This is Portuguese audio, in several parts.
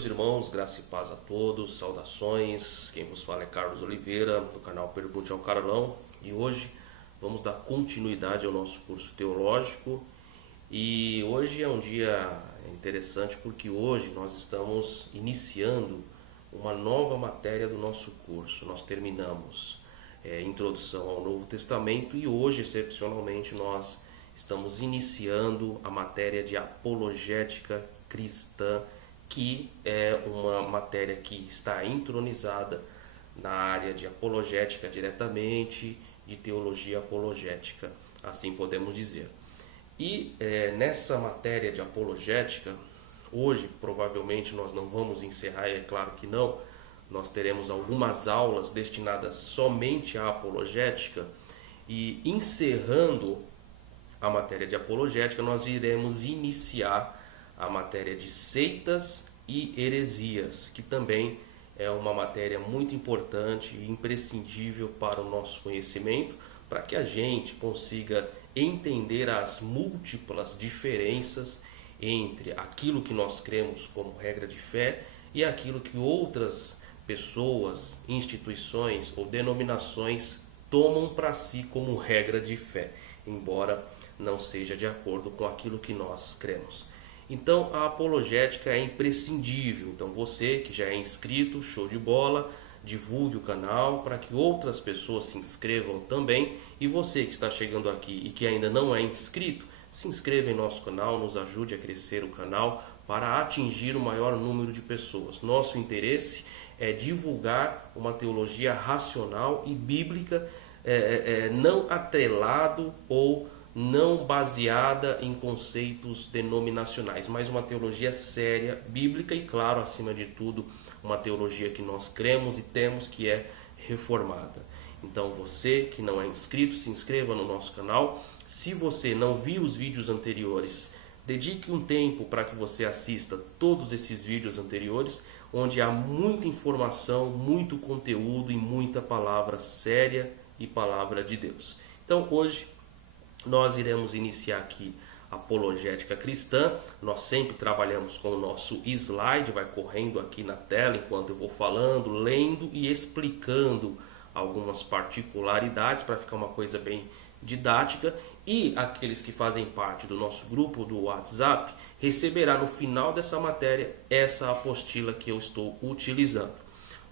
meus irmãos, graça e paz a todos, saudações. Quem vos fala é Carlos Oliveira, do canal Pergunte ao Carlão. E hoje vamos dar continuidade ao nosso curso teológico. E hoje é um dia interessante porque hoje nós estamos iniciando uma nova matéria do nosso curso. Nós terminamos Introdução ao Novo Testamento e hoje, excepcionalmente, nós estamos iniciando a matéria de apologética cristã, que é uma matéria que está entronizada na área de apologética diretamente, de teologia apologética, assim podemos dizer. E nessa matéria de apologética, hoje provavelmente nós não vamos encerrar, é claro que não, nós teremos algumas aulas destinadas somente à apologética, e encerrando a matéria de apologética, nós iremos iniciar a matéria de seitas e heresias, que também é uma matéria muito importante e imprescindível para o nosso conhecimento, para que a gente consiga entender as múltiplas diferenças entre aquilo que nós cremos como regra de fé e aquilo que outras pessoas, instituições ou denominações tomam para si como regra de fé, embora não seja de acordo com aquilo que nós cremos. Então a apologética é imprescindível. Então você que já é inscrito, show de bola, divulgue o canal para que outras pessoas se inscrevam também. E você que está chegando aqui e que ainda não é inscrito, se inscreva em nosso canal, nos ajude a crescer o canal para atingir o maior número de pessoas. Nosso interesse é divulgar uma teologia racional e bíblica, não atrelado ou não baseada em conceitos denominacionais, mas uma teologia séria, bíblica e, claro, acima de tudo, uma teologia que nós cremos e temos, que é reformada. Então você que não é inscrito, se inscreva no nosso canal. Se você não viu os vídeos anteriores, dedique um tempo para que você assista todos esses vídeos anteriores, onde há muita informação, muito conteúdo e muita palavra séria e palavra de Deus. Então hoje nós iremos iniciar aqui a apologética cristã. Nós sempre trabalhamos com o nosso slide, vai correndo aqui na tela enquanto eu vou falando, lendo e explicando algumas particularidades para ficar uma coisa bem didática. E aqueles que fazem parte do nosso grupo do WhatsApp receberá no final dessa matéria essa apostila que eu estou utilizando.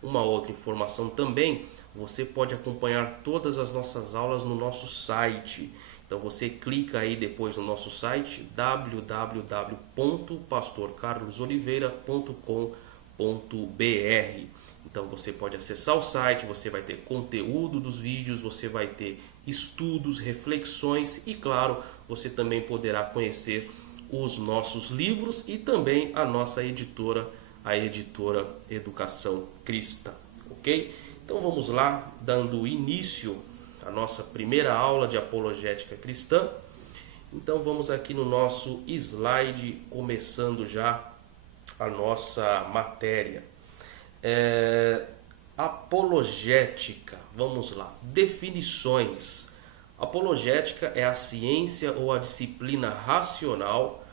Uma outra informação também, você pode acompanhar todas as nossas aulas no nosso site. Então você clica aí depois no nosso site www.pastorcarlosoliveira.com.br. Então você pode acessar o site, você vai ter conteúdo dos vídeos, você vai ter estudos, reflexões e, claro, você também poderá conhecer os nossos livros e também a nossa editora, a editora Educação Cristã, ok? Então vamos lá, dando início à nossa primeira aula de apologética cristã. Então vamos aqui no nosso slide, começando já a nossa matéria. Apologética, vamos lá. Definições. Apologética é a ciência ou a disciplina racional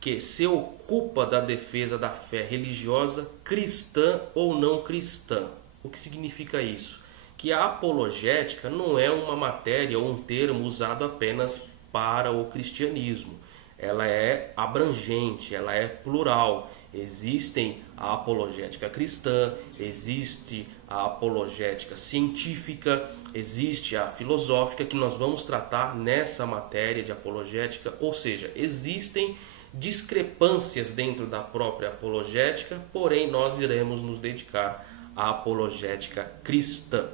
que se ocupa da defesa da fé religiosa, cristã ou não cristã. O que significa isso? Que a apologética não é uma matéria ou um termo usado apenas para o cristianismo. Ela é abrangente, ela é plural. Existem a apologética cristã, existe a apologética científica, existe a filosófica, que nós vamos tratar nessa matéria de apologética. Ou seja, existem discrepâncias dentro da própria apologética, porém nós iremos nos dedicar à apologética cristã.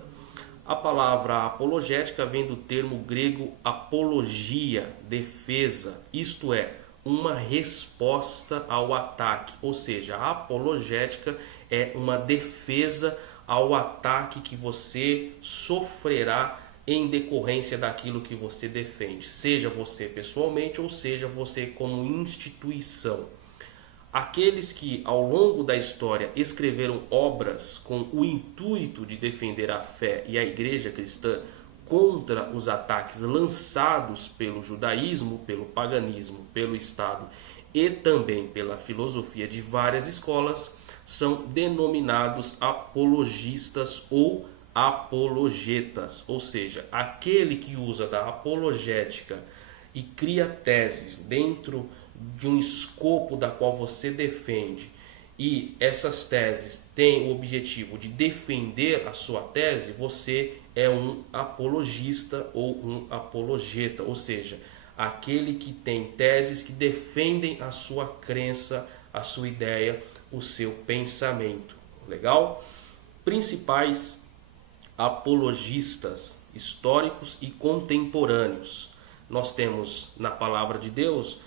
A palavra apologética vem do termo grego apologia, defesa, isto é, uma resposta ao ataque. Ou seja, a apologética é uma defesa ao ataque que você sofrerá em decorrência daquilo que você defende, seja você pessoalmente ou seja você como instituição. Aqueles que ao longo da história escreveram obras com o intuito de defender a fé e a igreja cristã contra os ataques lançados pelo judaísmo, pelo paganismo, pelo Estado e também pela filosofia de várias escolas, são denominados apologistas ou apologetas, ou seja, aquele que usa da apologética e cria teses dentro de um escopo da qual você defende, e essas teses têm o objetivo de defender a sua tese, você é um apologista ou um apologeta, ou seja, aquele que tem teses que defendem a sua crença, a sua ideia, o seu pensamento. Legal? Principais apologistas históricos e contemporâneos. Nós temos na palavra de Deus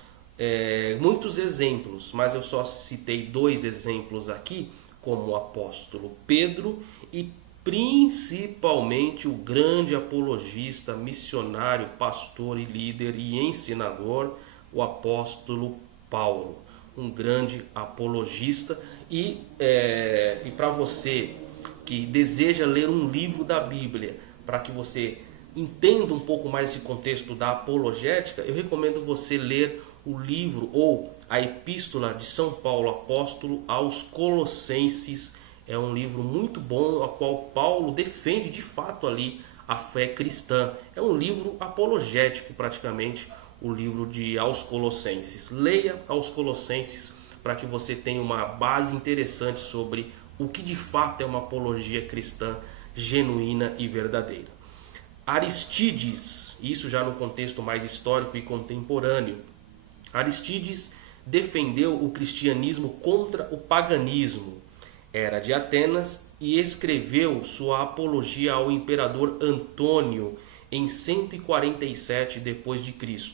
muitos exemplos, mas eu só citei 2 exemplos aqui, como o apóstolo Pedro e principalmente o grande apologista, missionário, pastor e líder e ensinador, o apóstolo Paulo, um grande apologista. E para você que deseja ler um livro da Bíblia, para que você entenda um pouco mais esse contexto da apologética, eu recomendo você ler o livro ou a Epístola de São Paulo Apóstolo aos Colossenses. É um livro muito bom, a qual Paulo defende de fato ali a fé cristã. É um livro apologético praticamente, o livro de Aos Colossenses. Leia Aos Colossenses para que você tenha uma base interessante sobre o que de fato é uma apologia cristã genuína e verdadeira. Aristides, isso já no contexto mais histórico e contemporâneo, Aristides defendeu o cristianismo contra o paganismo. Era de Atenas e escreveu sua apologia ao imperador Antônio em 147 d.C.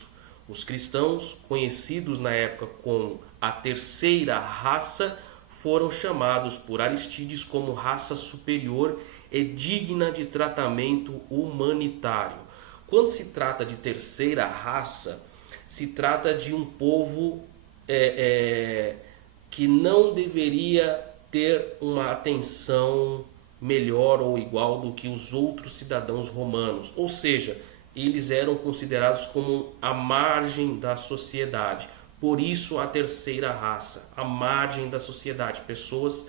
Os cristãos, conhecidos na época como a terceira raça, foram chamados por Aristides como raça superior e digna de tratamento humanitário. Quando se trata de terceira raça, se trata de um povo que não deveria ter uma atenção melhor ou igual do que os outros cidadãos romanos. Ou seja, eles eram considerados como a margem da sociedade. Por isso a terceira raça, a margem da sociedade. Pessoas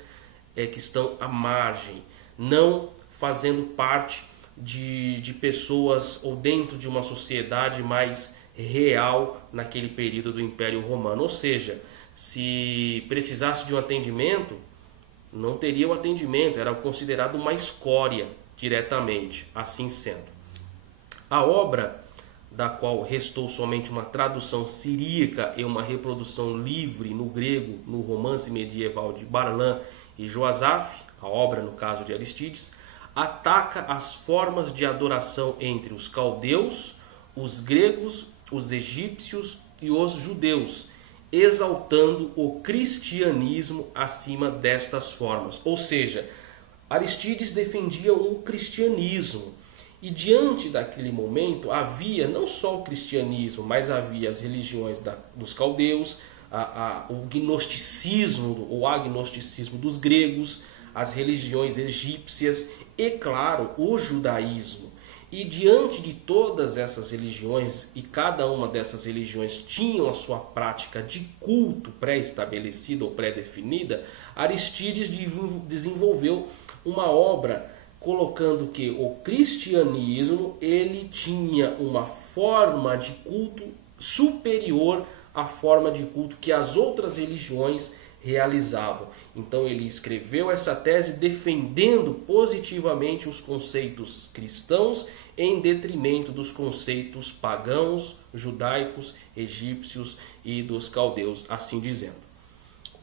que estão à margem, não fazendo parte de pessoas ou dentro de uma sociedade mais real naquele período do Império Romano. Ou seja, se precisasse de um atendimento, não teria o atendimento, era considerado uma escória diretamente, assim sendo. A obra, da qual restou somente uma tradução siríaca e uma reprodução livre no grego, no romance medieval de Barlan e Joasaph, a obra no caso de Aristides, ataca as formas de adoração entre os caldeus, os gregos, os egípcios e os judeus, exaltando o cristianismo acima destas formas. Ou seja, Aristides defendia o cristianismo. E diante daquele momento havia não só o cristianismo, mas havia as religiões dos caldeus, o gnosticismo ou agnosticismo dos gregos, as religiões egípcias e, claro, o judaísmo. E diante de todas essas religiões, e cada uma dessas religiões tinham a sua prática de culto pré-estabelecida ou pré-definida, Aristides desenvolveu uma obra colocando que o cristianismo ele tinha uma forma de culto superior à forma de culto que as outras religiões realizavam. Então ele escreveu essa tese defendendo positivamente os conceitos cristãos em detrimento dos conceitos pagãos, judaicos, egípcios e dos caldeus, assim dizendo.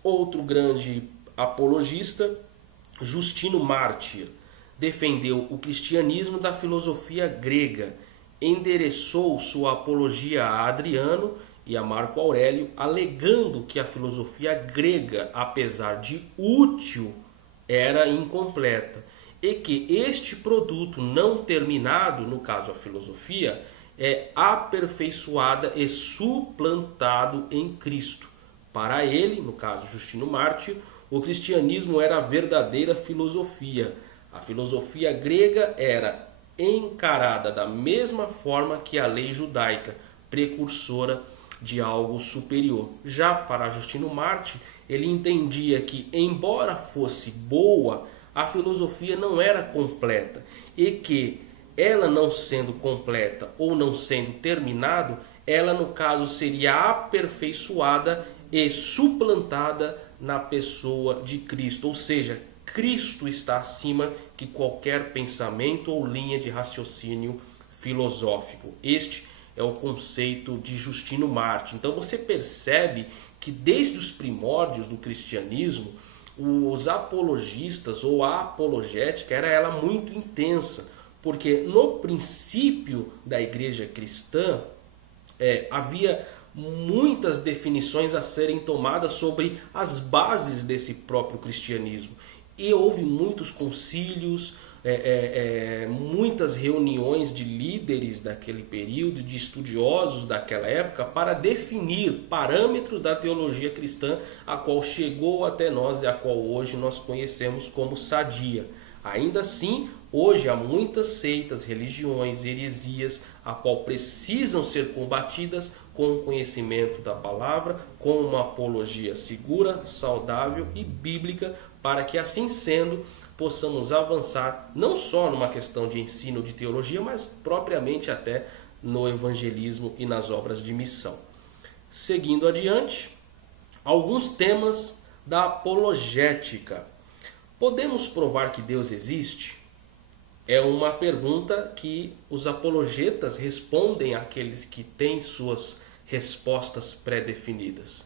Outro grande apologista, Justino Mártir, defendeu o cristianismo da filosofia grega, endereçou sua apologia a Adriano e a Marco Aurélio, alegando que a filosofia grega, apesar de útil, era incompleta e que este produto não terminado, no caso a filosofia, é aperfeiçoada e suplantado em Cristo. Para ele, no caso Justino Mártir, o cristianismo era a verdadeira filosofia. A filosofia grega era encarada da mesma forma que a lei judaica, precursora de algo superior. Já para Justino Mártir, ele entendia que, embora fosse boa, a filosofia não era completa e que ela não sendo completa ou não sendo terminado, ela no caso seria aperfeiçoada e suplantada na pessoa de Cristo, ou seja, Cristo está acima de qualquer pensamento ou linha de raciocínio filosófico. Este é o conceito de Justino Mártir. Então você percebe que desde os primórdios do cristianismo, os apologistas ou a apologética era ela muito intensa, porque no princípio da igreja cristã havia muitas definições a serem tomadas sobre as bases desse próprio cristianismo. E houve muitos concílios, muitas reuniões de líderes daquele período, de estudiosos daquela época, para definir parâmetros da teologia cristã, a qual chegou até nós e a qual hoje nós conhecemos como sadia. Ainda assim, hoje há muitas seitas, religiões, heresias, a qual precisam ser combatidas com o conhecimento da palavra, com uma apologia segura, saudável e bíblica, para que assim sendo possamos avançar não só numa questão de ensino de teologia, mas propriamente até no evangelismo e nas obras de missão. Seguindo adiante, alguns temas da apologética. Podemos provar que Deus existe? É uma pergunta que os apologetas respondem àqueles que têm suas respostas pré-definidas.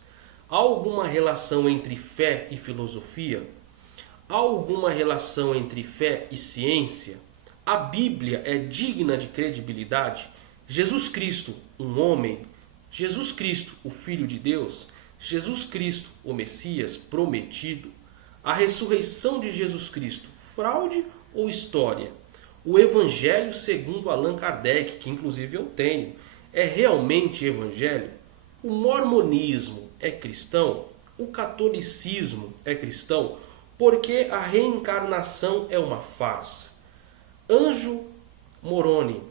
Há alguma relação entre fé e filosofia? Há alguma relação entre fé e ciência? A Bíblia é digna de credibilidade? Jesus Cristo, um homem? Jesus Cristo, o Filho de Deus? Jesus Cristo, o Messias prometido? A ressurreição de Jesus Cristo, fraude ou história? O Evangelho segundo Allan Kardec, que inclusive eu tenho, é realmente evangelho? O mormonismo é cristão? O catolicismo é cristão? Porque a reencarnação é uma farsa? Ângelo Moroni,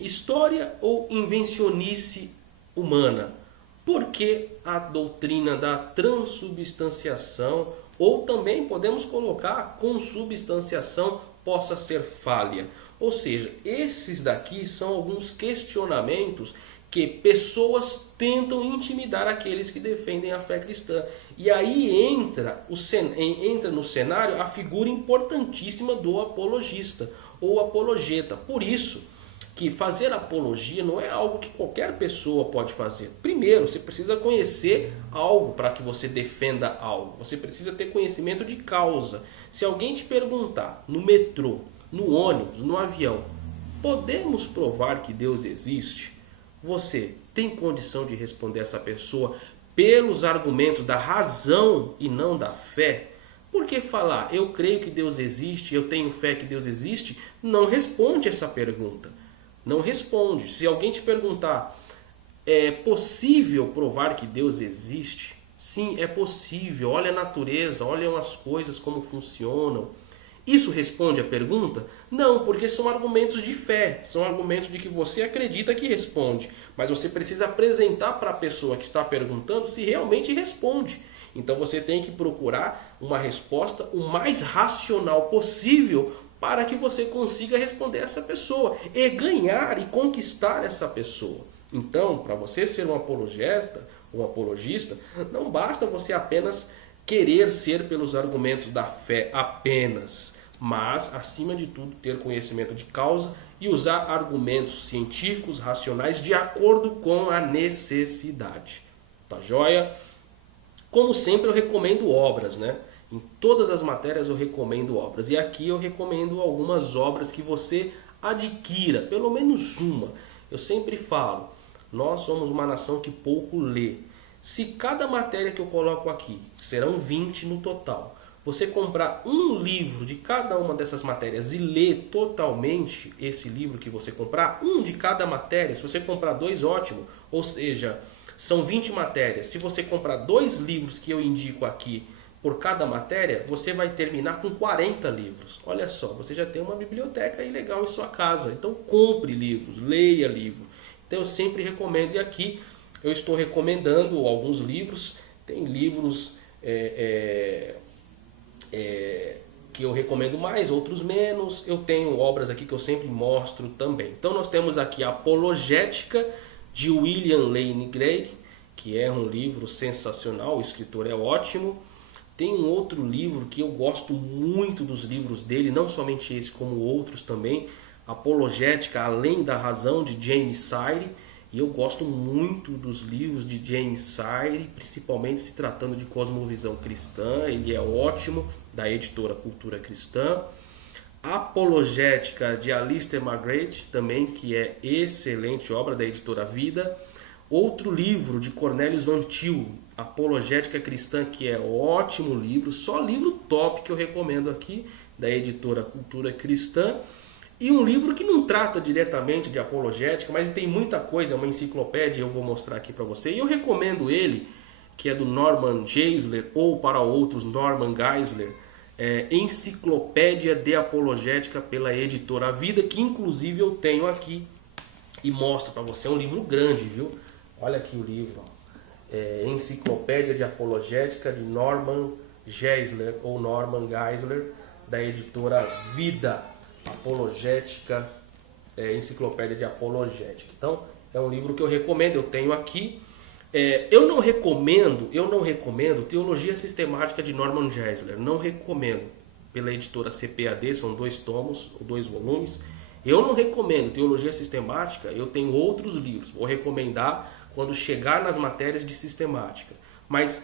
história ou invencionice humana? Por que a doutrina da transubstanciação, ou também podemos colocar consubstanciação, possa ser falha? Ou seja, esses daqui são alguns questionamentos que pessoas tentam intimidar aqueles que defendem a fé cristã. E aí entra no cenário a figura importantíssima do apologista ou apologeta. Por isso que fazer apologia não é algo que qualquer pessoa pode fazer. Primeiro, você precisa conhecer algo para que você defenda algo. Você precisa ter conhecimento de causa. Se alguém te perguntar no metrô, no ônibus, no avião, podemos provar que Deus existe? Você tem condição de responder essa pessoa pelos argumentos da razão e não da fé? Porque falar eu creio que Deus existe, eu tenho fé que Deus existe, não responde essa pergunta. Não responde. Se alguém te perguntar, é possível provar que Deus existe? Sim, é possível. Olha a natureza, olha as coisas como funcionam. Isso responde a pergunta? Não, porque são argumentos de fé, são argumentos de que você acredita que responde, mas você precisa apresentar para a pessoa que está perguntando se realmente responde. Então você tem que procurar uma resposta o mais racional possível para que você consiga responder essa pessoa e ganhar e conquistar essa pessoa. Então, para você ser um apologeta, um apologista, não basta você apenas querer ser pelos argumentos da fé apenas, mas, acima de tudo, ter conhecimento de causa e usar argumentos científicos, racionais, de acordo com a necessidade. Tá joia? Como sempre, eu recomendo obras, né? Em todas as matérias eu recomendo obras. E aqui eu recomendo algumas obras que você adquira, pelo menos uma. Eu sempre falo, nós somos uma nação que pouco lê. Se cada matéria que eu coloco aqui, serão 20 no total, você comprar um livro de cada uma dessas matérias e ler totalmente esse livro que você comprar, um de cada matéria, se você comprar 2, ótimo. Ou seja, são 20 matérias. Se você comprar 2 livros que eu indico aqui por cada matéria, você vai terminar com 40 livros. Olha só, você já tem uma biblioteca aí legal em sua casa. Então compre livros, leia livro. Então eu sempre recomendo. E aqui eu estou recomendando alguns livros. Tem livros que eu recomendo mais, outros menos. Eu tenho obras aqui que eu sempre mostro também. Então nós temos aqui a Apologética de William Lane Craig, que é um livro sensacional, o escritor é ótimo. Tem um outro livro que eu gosto muito dos livros dele, não somente esse como outros também, Apologética Além da Razão, de James Sire. E eu gosto muito dos livros de James Sire, principalmente se tratando de cosmovisão cristã. Ele é ótimo, da editora Cultura Cristã. Apologética de Alistair McGrath, também, que é excelente obra, da editora Vida. Outro livro de Cornelius Van Til, Apologética Cristã, que é ótimo livro, só livro top que eu recomendo aqui, da editora Cultura Cristã. E um livro que não trata diretamente de apologética, mas tem muita coisa, é uma enciclopédia, eu vou mostrar aqui para você. E eu recomendo ele, que é do Norman Geisler, ou para outros Norman Geisler, Enciclopédia de Apologética, pela editora Vida, que inclusive eu tenho aqui e mostro para você. É um livro grande, viu? Olha aqui o livro, Enciclopédia de Apologética, de Norman Geisler, ou Norman Geisler, da editora Vida. Apologética, Enciclopédia de Apologética. Então, é um livro que eu recomendo, eu tenho aqui. Eu não recomendo Teologia Sistemática de Norman Geisler, não recomendo, pela editora CPAD, são 2 tomos, 2 volumes. Eu não recomendo Teologia Sistemática, eu tenho outros livros, vou recomendar quando chegar nas matérias de sistemática. Mas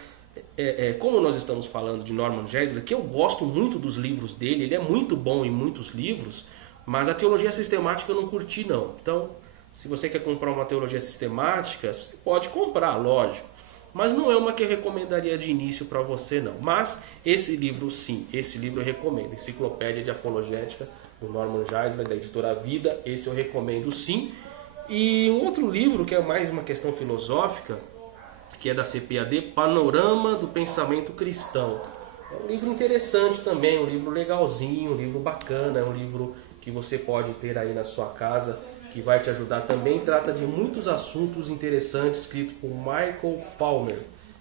como nós estamos falando de Norman Geisler, que eu gosto muito dos livros dele, ele é muito bom em muitos livros, mas a teologia sistemática eu não curti não. Então, se você quer comprar uma teologia sistemática, você pode comprar, lógico, mas não é uma que eu recomendaria de início para você não. Mas esse livro sim, esse livro eu recomendo, Enciclopédia de Apologética, do Norman Geisler, da editora Vida, esse eu recomendo sim. E um outro livro que é mais uma questão filosófica, que é da CPAD, Panorama do Pensamento Cristão. É um livro interessante também, um livro legalzinho, um livro bacana, é um livro que você pode ter aí na sua casa, que vai te ajudar também. Trata de muitos assuntos interessantes, escrito por Michael Palmer,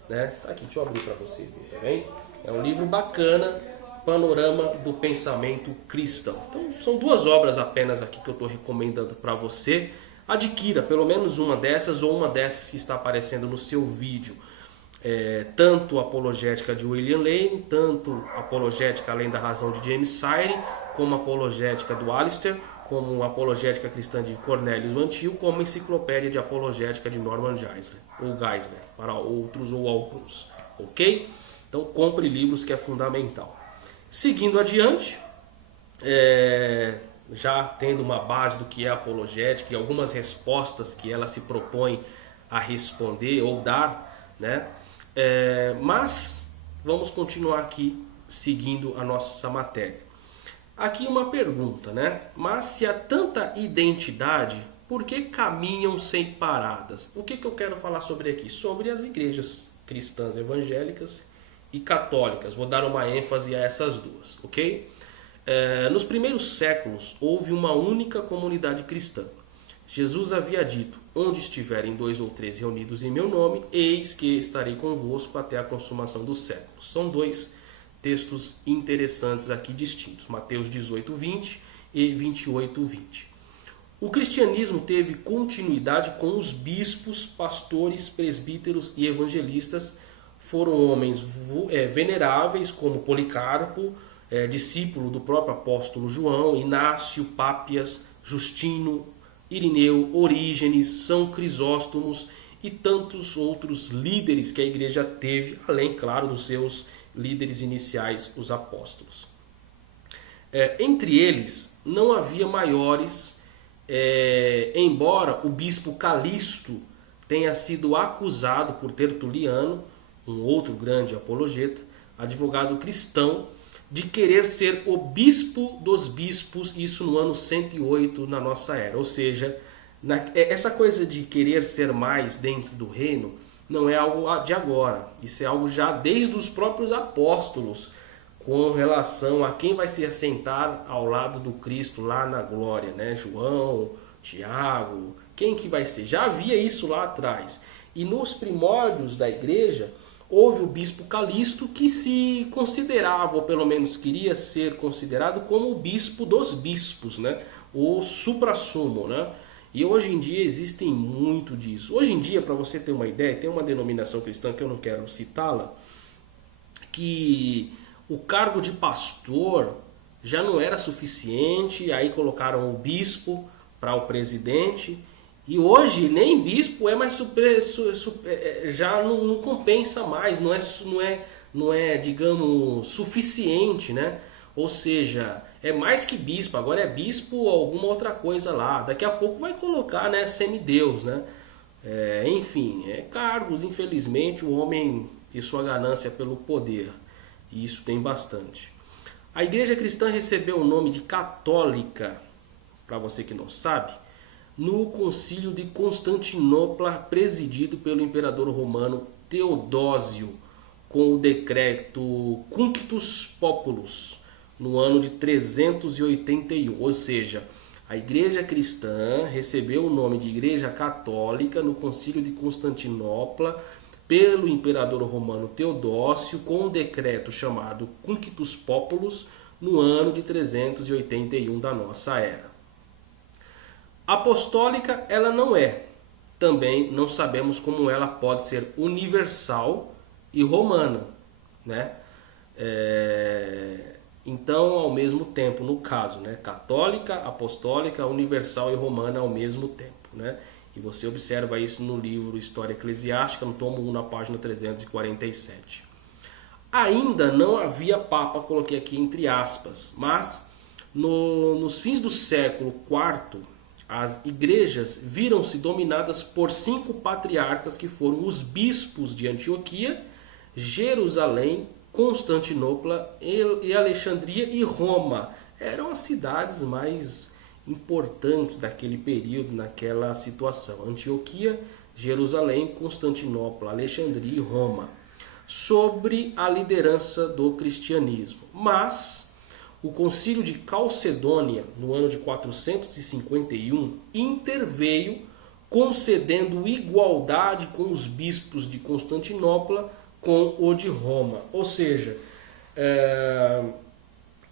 né? Tá aqui, deixa eu abrir para você ver também. É um livro bacana, Panorama do Pensamento Cristão. Então, são 2 obras apenas aqui que eu estou recomendando para você. Adquira pelo menos uma dessas ou uma dessas que está aparecendo no seu vídeo. Tanto a Apologética de William Lane, tanto a Apologética Além da Razão de James Sire, como a Apologética do Alistair, como a Apologética Cristã de Cornelius Van Til, como a Enciclopédia de Apologética de Norman Geisler, ou Geisler, para outros ou alguns. Ok? Então compre livros, que é fundamental. Seguindo adiante, já tendo uma base do que é apologética e algumas respostas que ela se propõe a responder ou dar, né? Mas vamos continuar aqui seguindo a nossa matéria. Aqui uma pergunta, né? Mas se há tanta identidade, por que caminham separadas? O que eu quero falar sobre aqui? Sobre as igrejas cristãs evangélicas e católicas. Vou dar uma ênfase a essas duas, ok? Nos primeiros séculos houve uma única comunidade cristã. Jesus havia dito: onde estiverem 2 ou 3 reunidos em meu nome, eis que estarei convosco até a consumação dos séculos. São 2 textos interessantes aqui distintos, Mateus 18:20 e 28:20. O cristianismo teve continuidade com os bispos, pastores, presbíteros e evangelistas. Foram homens veneráveis como Policarpo, discípulo do próprio apóstolo João, Inácio, Pápias, Justino, Irineu, Orígenes, São Crisóstomos e tantos outros líderes que a igreja teve, além, claro, dos seus líderes iniciais, os apóstolos. Entre eles não havia maiores, embora o bispo Calixto tenha sido acusado por Tertuliano, um outro grande apologeta, advogado cristão, de querer ser o bispo dos bispos, isso no ano 108 na nossa era. Ou seja, essa coisa de querer ser mais dentro do reino não é algo de agora. Isso é algo já desde os próprios apóstolos, com relação a quem vai se assentar ao lado do Cristo lá na glória, né? João, Tiago, quem que vai ser? Já havia isso lá atrás. E nos primórdios da igreja, houve o bispo Calixto, que se considerava, ou pelo menos queria ser considerado como o bispo dos bispos, né? O suprassumo, né? E hoje em dia existem muito disso. Hoje em dia, para você ter uma ideia, tem uma denominação cristã que eu não quero citá-la, que o cargo de pastor já não era suficiente, aí colocaram o bispo para o presidente, e hoje nem bispo é mais já não compensa mais, não é, digamos, suficiente, né? Ou seja, é mais que bispo, agora é bispo ou alguma outra coisa lá. Daqui a pouco vai colocar, né, semideus, né? Enfim, cargos, infelizmente, o homem e sua ganância pelo poder. E isso tem bastante. A igreja cristã recebeu o nome de católica, para você que não sabe, no concílio de Constantinopla, presidido pelo imperador romano Teodósio, com o decreto Cunctus Populus, no ano de 381. Ou seja, a igreja cristã recebeu o nome de igreja católica no concílio de Constantinopla, pelo imperador romano Teodósio, com um decreto chamado Cunctus Populus, no ano de 381 da nossa era. Apostólica ela não é. Também não sabemos como ela pode ser universal e romana, né? Então, ao mesmo tempo, no caso, né? Católica, apostólica, universal e romana ao mesmo tempo, né? E você observa isso no livro História Eclesiástica, no tomo 1, na página 347. Ainda não havia papa, coloquei aqui entre aspas, mas nos fins do século IV, as igrejas viram-se dominadas por 5 patriarcas que foram os bispos de Antioquia, Jerusalém, Constantinopla e Alexandria e Roma. Eram as cidades mais importantes daquele período, naquela situação. Antioquia, Jerusalém, Constantinopla, Alexandria e Roma, sobre a liderança do cristianismo. Mas o concílio de Calcedônia, no ano de 451, interveio concedendo igualdade com os bispos de Constantinopla com o de Roma. Ou seja,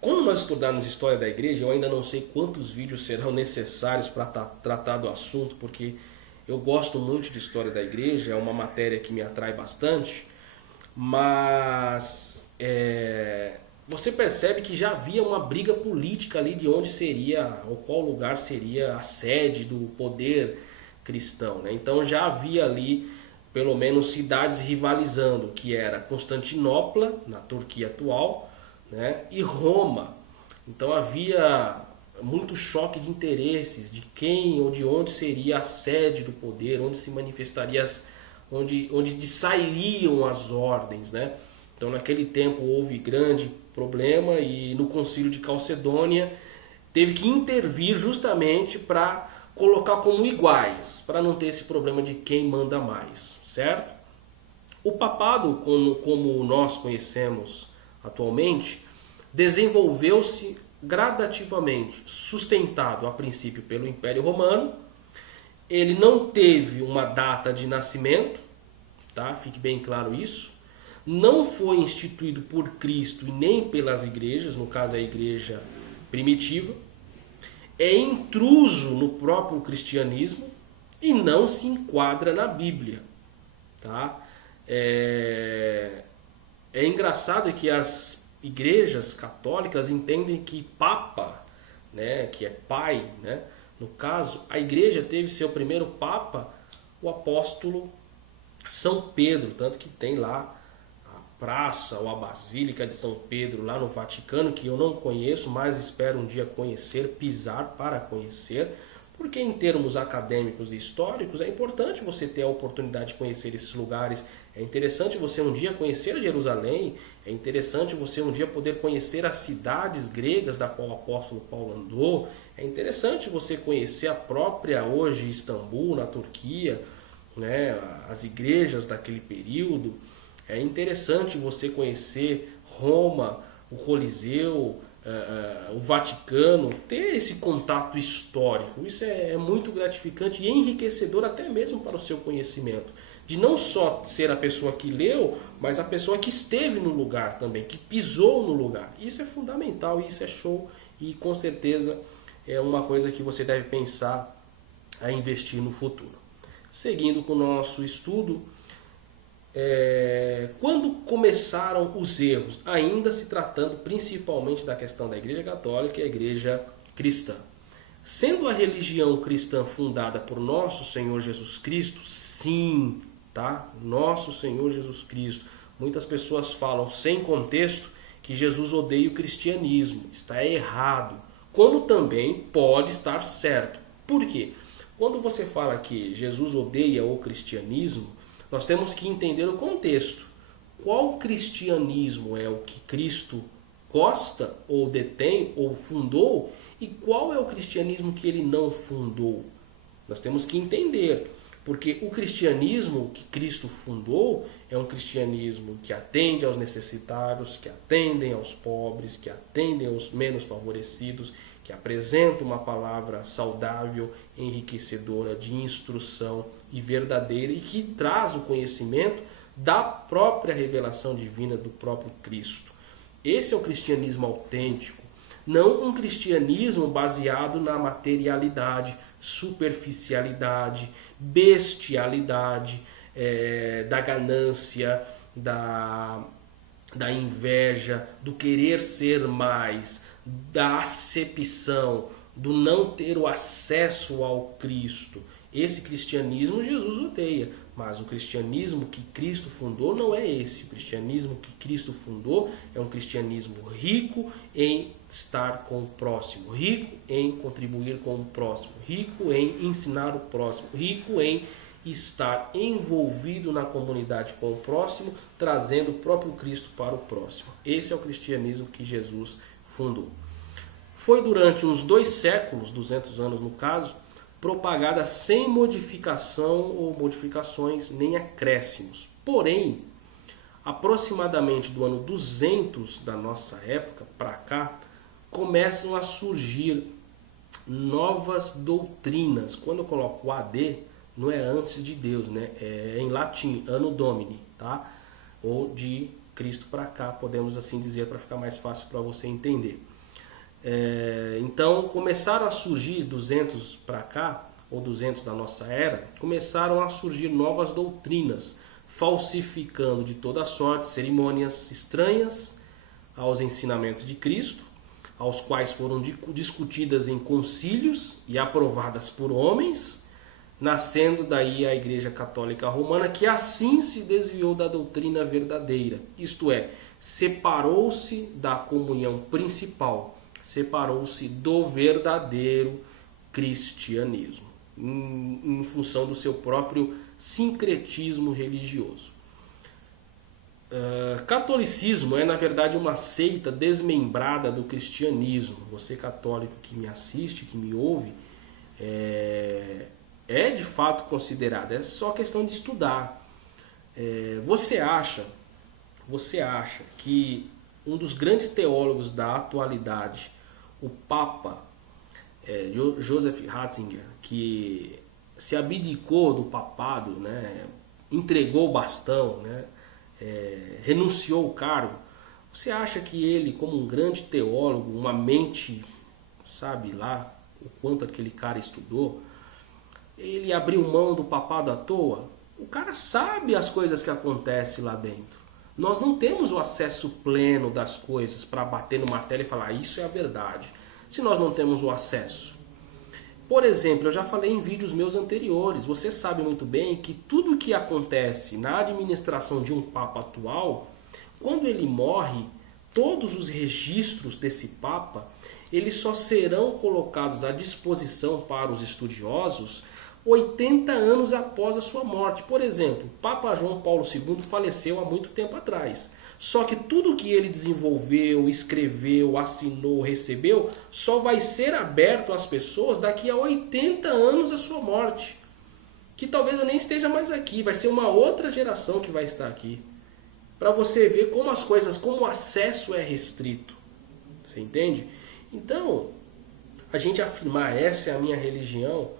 quando nós estudarmos história da igreja, eu ainda não sei quantos vídeos serão necessários para tratar do assunto, porque eu gosto muito de história da igreja, é uma matéria que me atrai bastante, mas você percebe que já havia uma briga política ali de onde seria, ou qual lugar seria a sede do poder cristão, né? Então já havia ali pelo menos cidades rivalizando, que era Constantinopla, na Turquia atual, né, e Roma. Então havia muito choque de interesses de quem ou de onde seria a sede do poder, onde se manifestaria, onde sairiam as ordens, né? Então naquele tempo houve grande problema e no concílio de Calcedônia teve que intervir justamente para colocar como iguais, para não ter esse problema de quem manda mais, certo? O papado, como nós conhecemos atualmente, desenvolveu-se gradativamente, sustentado a princípio pelo Império Romano. Ele não teve uma data de nascimento, tá? Fique bem claro isso. Não foi instituído por Cristo e nem pelas igrejas, no caso a igreja primitiva. É intruso no próprio cristianismo e não se enquadra na Bíblia, tá? É engraçado que as igrejas católicas entendem que Papa, né, que é pai, né? No caso, a igreja teve seu primeiro Papa, o apóstolo São Pedro, tanto que tem lá praça ou a Basílica de São Pedro lá no Vaticano, que eu não conheço, mas espero um dia conhecer, pisar para conhecer, porque em termos acadêmicos e históricos é importante você ter a oportunidade de conhecer esses lugares, é interessante você um dia conhecer Jerusalém, é interessante você um dia poder conhecer as cidades gregas da qual o apóstolo Paulo andou, é interessante você conhecer a própria hoje Istambul, na Turquia, né, as igrejas daquele período. É interessante você conhecer Roma, o Coliseu, o Vaticano, ter esse contato histórico. Isso é muito gratificante e enriquecedor até mesmo para o seu conhecimento. De não só ser a pessoa que leu, mas a pessoa que esteve no lugar também, que pisou no lugar. Isso é fundamental, isso é show e com certeza é uma coisa que você deve pensar a investir no futuro. Seguindo com o nosso estudo, quando começaram os erros, ainda se tratando principalmente da questão da Igreja Católica e a Igreja Cristã. Sendo a religião cristã fundada por nosso Senhor Jesus Cristo, sim, tá? Nosso Senhor Jesus Cristo. Muitas pessoas falam sem contexto que Jesus odeia o cristianismo. Está errado. Como também pode estar certo. Por quê? Quando você fala que Jesus odeia o cristianismo, nós temos que entender o contexto. Qual cristianismo é o que Cristo gosta ou detém ou fundou e qual é o cristianismo que ele não fundou? Nós temos que entender, porque o cristianismo que Cristo fundou é um cristianismo que atende aos necessitados, que atendem aos pobres, que atendem aos menos favorecidos, que apresenta uma palavra saudável, enriquecedora, de instrução e verdadeira e que traz o conhecimento da própria revelação divina do próprio Cristo. Esse é o cristianismo autêntico, não um cristianismo baseado na materialidade, superficialidade, bestialidade, da ganância, da inveja, do querer ser mais, da acepção, do não ter o acesso ao Cristo. Esse cristianismo Jesus odeia, mas o cristianismo que Cristo fundou não é esse. O cristianismo que Cristo fundou é um cristianismo rico em estar com o próximo, rico em contribuir com o próximo, rico em ensinar o próximo, rico em estar envolvido na comunidade com o próximo, trazendo o próprio Cristo para o próximo. Esse é o cristianismo que Jesus fundou. Foi durante uns 2 séculos, 200 anos no caso, propagada sem modificação ou modificações nem acréscimos. Porém, aproximadamente do ano 200 da nossa época para cá, começam a surgir novas doutrinas. Quando eu coloco AD, não é antes de Deus, né? É em latim, Anno Domini, tá? Ou de Cristo para cá, podemos assim dizer, para ficar mais fácil para você entender. Então começaram a surgir 200 para cá, ou 200 da nossa era, começaram a surgir novas doutrinas, falsificando de toda sorte cerimônias estranhas aos ensinamentos de Cristo, aos quais foram discutidas em concílios e aprovadas por homens, nascendo daí a Igreja Católica Romana, que assim se desviou da doutrina verdadeira, isto é, separou-se da comunhão principal, separou-se do verdadeiro cristianismo, em função do seu próprio sincretismo religioso. Catolicismo é, na verdade, uma seita desmembrada do cristianismo. Você católico que me assiste, que me ouve, é de fato considerado, é só questão de estudar. Você acha que um dos grandes teólogos da atualidade, o Papa Joseph Ratzinger, que se abdicou do papado, né, entregou o bastão, né, renunciou o cargo, você acha que ele, como um grande teólogo, uma mente, sabe lá o quanto aquele cara estudou, ele abriu mão do papado à toa? O cara sabe as coisas que acontecem lá dentro. Nós não temos o acesso pleno das coisas para bater no martelo e falar isso é a verdade, se nós não temos o acesso. Por exemplo, eu já falei em vídeos meus anteriores, você sabe muito bem que tudo o que acontece na administração de um Papa atual, quando ele morre, todos os registros desse Papa, eles só serão colocados à disposição para os estudiosos 80 anos após a sua morte. Por exemplo, Papa João Paulo II faleceu há muito tempo atrás. Só que tudo que ele desenvolveu, escreveu, assinou, recebeu, só vai ser aberto às pessoas daqui a 80 anos da sua morte. Que talvez eu nem esteja mais aqui, vai ser uma outra geração que vai estar aqui. Para você ver como as coisas, como o acesso é restrito. Você entende? Então, a gente afirmar essa é a minha religião,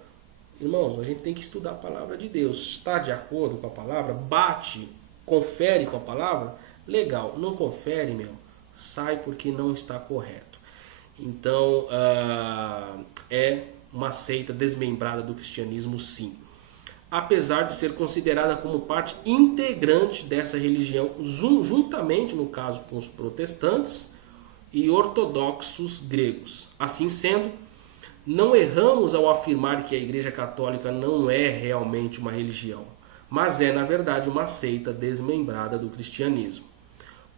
irmãos, a gente tem que estudar a palavra de Deus. Está de acordo com a palavra? Bate, confere com a palavra? Legal. Não confere, sai porque não está correto. Então, é uma seita desmembrada do cristianismo, sim. Apesar de ser considerada como parte integrante dessa religião, juntamente, no caso, com os protestantes e ortodoxos gregos. Assim sendo, não erramos ao afirmar que a Igreja Católica não é realmente uma religião, mas é, na verdade, uma seita desmembrada do cristianismo.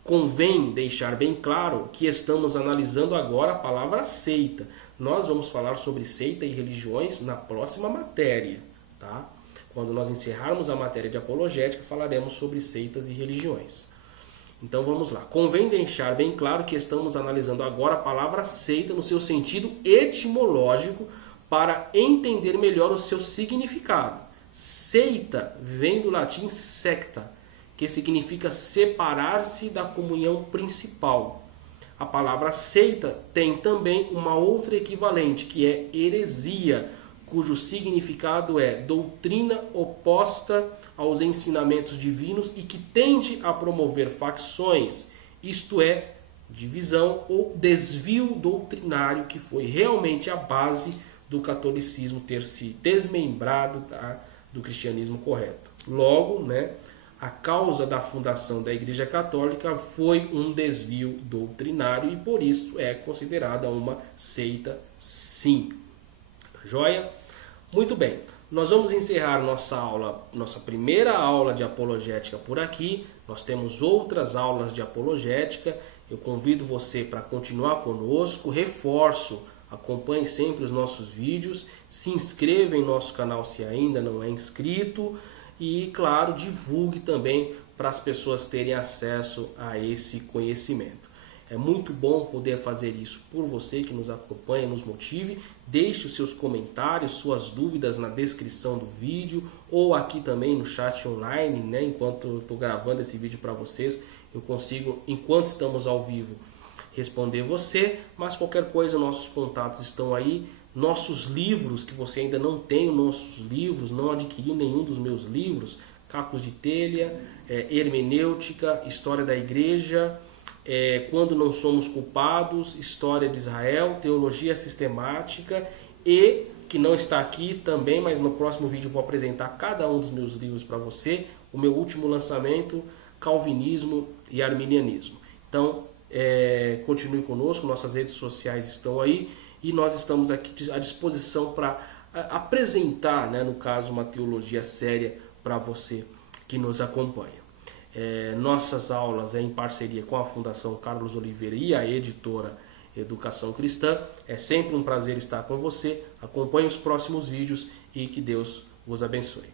Convém deixar bem claro que estamos analisando agora a palavra seita. Nós vamos falar sobre seita e religiões na próxima matéria, tá? Quando nós encerrarmos a matéria de apologética, falaremos sobre seitas e religiões. Então vamos lá. Convém deixar bem claro que estamos analisando agora a palavra seita no seu sentido etimológico para entender melhor o seu significado. Seita vem do latim secta, que significa separar-se da comunhão principal. A palavra seita tem também uma outra equivalente, que é heresia, cujo significado é doutrina oposta aos ensinamentos divinos e que tende a promover facções, isto é, divisão ou desvio doutrinário, que foi realmente a base do catolicismo ter se desmembrado do cristianismo correto. Logo, a causa da fundação da Igreja Católica foi um desvio doutrinário e por isso é considerada uma seita, sim. Tá joia? Muito bem, nós vamos encerrar nossa primeira aula de apologética por aqui. Nós temos outras aulas de apologética. Eu convido você para continuar conosco. Reforço, acompanhe sempre os nossos vídeos. Se inscreva em nosso canal se ainda não é inscrito. E, claro, divulgue também para as pessoas terem acesso a esse conhecimento. É muito bom poder fazer isso por você que nos acompanha, nos motive. Deixe os seus comentários, suas dúvidas na descrição do vídeo ou aqui também no chat online, enquanto eu estou gravando esse vídeo para vocês, eu consigo, enquanto estamos ao vivo, responder você. Mas qualquer coisa, nossos contatos estão aí. Nossos livros, que você ainda não tem, nossos livros, não adquiriu nenhum dos meus livros, Cacos de Telha, Hermenêutica, História da Igreja, Quando Não Somos Culpados, História de Israel, Teologia Sistemática e, que não está aqui também, mas no próximo vídeo eu vou apresentar cada um dos meus livros para você, o meu último lançamento, Calvinismo e Arminianismo. Então, continue conosco, nossas redes sociais estão aí e nós estamos aqui à disposição para apresentar, no caso, uma teologia séria para você que nos acompanha. Nossas aulas em parceria com a Fundação Carlos Oliveira e a editora Educação Cristã. É sempre um prazer estar com você. Acompanhe os próximos vídeos e que Deus vos abençoe.